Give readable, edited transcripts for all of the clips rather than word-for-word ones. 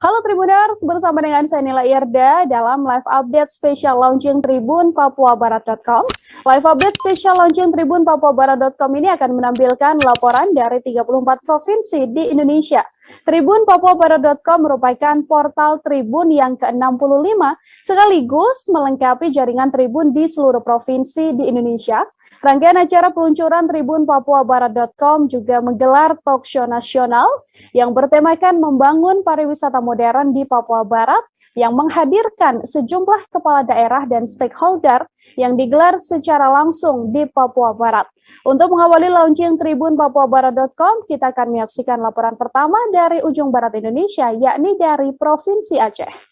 Halo Tribuners, bersama dengan saya Nila Irda dalam live update spesial launching Tribun Papuabarat.com. Live update spesial launching Tribun Papuabarat.com ini akan menampilkan laporan dari 34 provinsi di Indonesia. Tribun Papuabarat.com merupakan portal Tribun yang ke-65 sekaligus melengkapi jaringan Tribun di seluruh provinsi di Indonesia. Rangkaian acara peluncuran Tribun Papuabarat.com juga menggelar talk show nasional yang bertemakan membangun pariwisata modern di Papua Barat yang menghadirkan sejumlah kepala daerah dan stakeholder yang digelar secara langsung di Papua Barat. Untuk mengawali launching Tribun Papuabarat.com, kita akan menyaksikan laporan pertama dari ujung barat Indonesia, yakni dari Provinsi Aceh.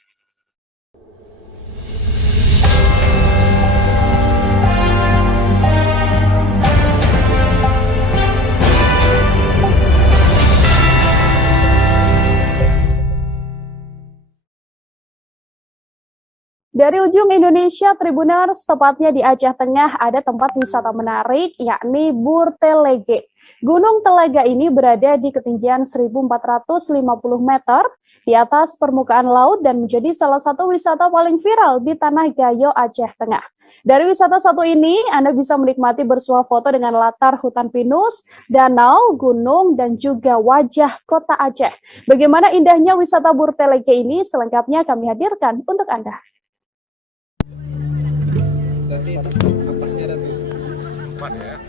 Dari ujung Indonesia, Tribuners, tepatnya di Aceh Tengah, ada tempat wisata menarik, yakni Burtelege. Gunung Telaga ini berada di ketinggian 1.450 meter di atas permukaan laut dan menjadi salah satu wisata paling viral di Tanah Gayo, Aceh Tengah. Dari wisata satu ini, Anda bisa menikmati bersuah foto dengan latar hutan pinus, danau, gunung, dan juga wajah kota Aceh. Bagaimana indahnya wisata Burtelege ini? Selengkapnya kami hadirkan untuk Anda. Berarti itu ampasnya ada tuh. Empat ya.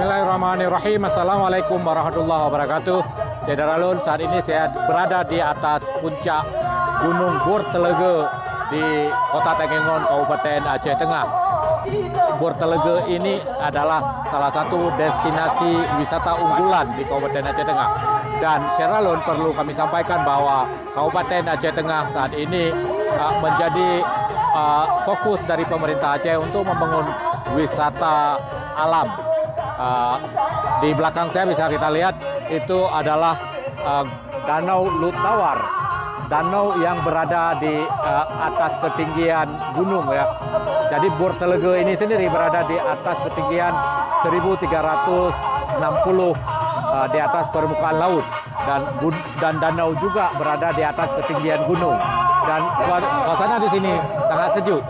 Bismillahirrahmanirrahim. Assalamualaikum warahmatullahi wabarakatuh. Saudara-saudara, saat ini saya berada di atas puncak Gunung Burtelege di Kota Tengengon, Kabupaten Aceh Tengah. Burtelege ini adalah salah satu destinasi wisata unggulan di Kabupaten Aceh Tengah. Dan saudara-saudara, perlu kami sampaikan bahwa Kabupaten Aceh Tengah saat ini menjadi fokus dari pemerintah Aceh untuk membangun wisata alam. Di belakang saya bisa kita lihat itu adalah Danau Lutawar, danau yang berada di atas ketinggian gunung ya. Jadi Burtelege ini sendiri berada di atas ketinggian 1.360 di atas permukaan laut, dan danau juga berada di atas ketinggian gunung. Dan suasana di sini sangat sejuk.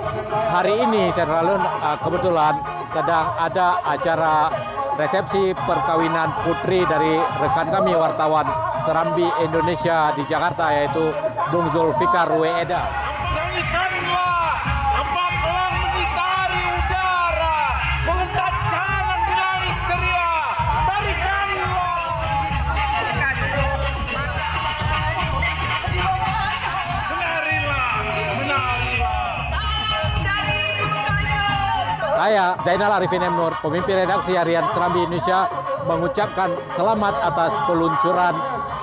Hari ini kebetulan sedang ada acara resepsi perkawinan putri dari rekan kami wartawan Serambi Indonesia di Jakarta, yaitu Bung Zulfikar Weeda. Nyanyikanlah lembah elang mengitari udara, menghentak jalan di langit ceria. Tarikanlah. Saya Zainal Arifin M. Nur, pemimpin redaksi harian Serambi Indonesia, mengucapkan selamat atas peluncuran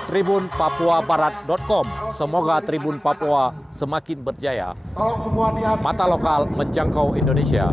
tribunpapuabarat.com. Semoga Tribun Papua semakin berjaya. Mata lokal menjangkau Indonesia.